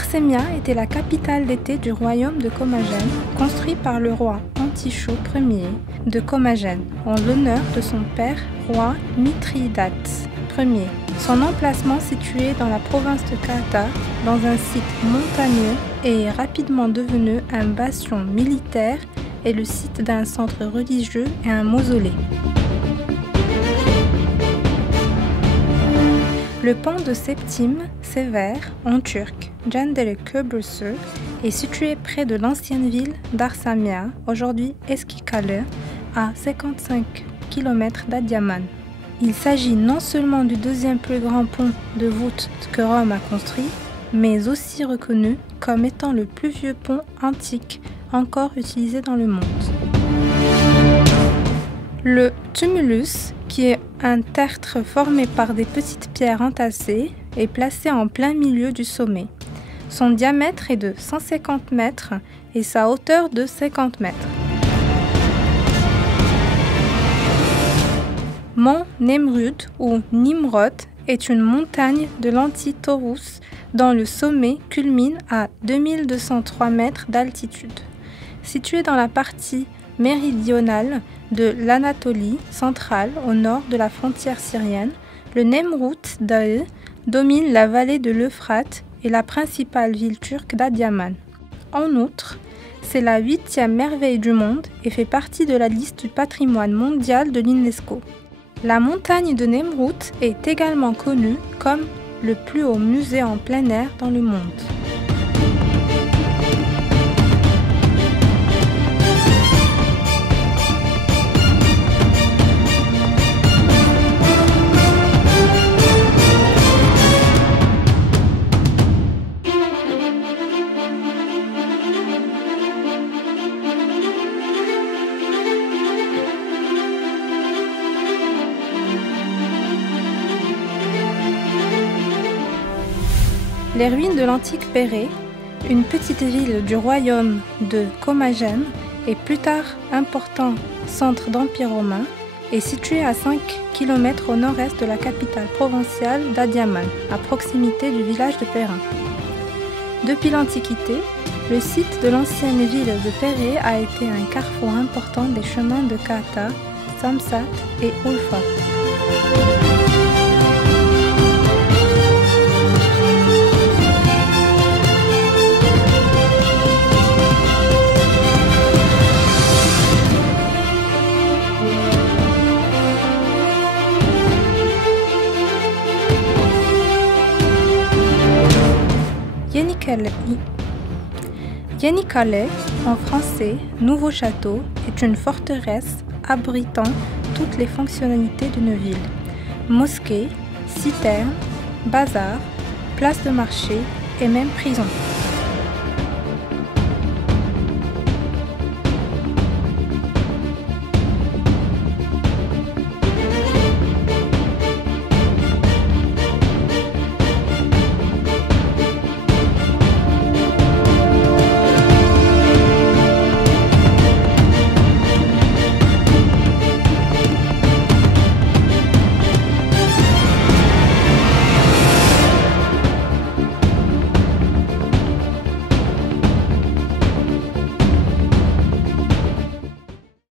Arsémia était la capitale d'été du royaume de Commagène, construit par le roi Antichos Ier de Commagène, en l'honneur de son père, roi Mithridate Ier. Son emplacement situé dans la province de Kaata, dans un site montagneux, est rapidement devenu un bastion militaire et le site d'un centre religieux et un mausolée. Le pont de Septime Sever, en turc, Cendere Köprüsü, est situé près de l'ancienne ville d'Arsamia, aujourd'hui Eskikale, à 55 km d'Adiaman. Il s'agit non seulement du deuxième plus grand pont de voûte que Rome a construit, mais aussi reconnu comme étant le plus vieux pont antique encore utilisé dans le monde. Le tumulus, qui est un tertre formé par des petites pierres entassées, est placé en plein milieu du sommet. Son diamètre est de 150 mètres et sa hauteur de 50 mètres. Mont Nemrut ou Nimrod est une montagne de l'anti-Taurus dont le sommet culmine à 2203 mètres d'altitude. Situé dans la partie méridionale de l'Anatolie centrale au nord de la frontière syrienne, le Nemrut Dağı domine la vallée de l'Euphrate et la principale ville turque d'Adiaman. En outre, c'est la 8e merveille du monde et fait partie de la liste du patrimoine mondial de l'UNESCO. La montagne de Nemrut est également connue comme le plus haut musée en plein air dans le monde. Les ruines de l'antique Pérée, une petite ville du royaume de Commagène et plus tard important centre d'empire romain, est située à 5 km au nord-est de la capitale provinciale d'Adiaman, à proximité du village de Périn. Depuis l'Antiquité, le site de l'ancienne ville de Pérée a été un carrefour important des chemins de Kaata, Samsat et Urfa. Yenikale, en français Nouveau Château, est une forteresse abritant toutes les fonctionnalités d'une ville. Mosquée, citerne, bazar, place de marché et même prison.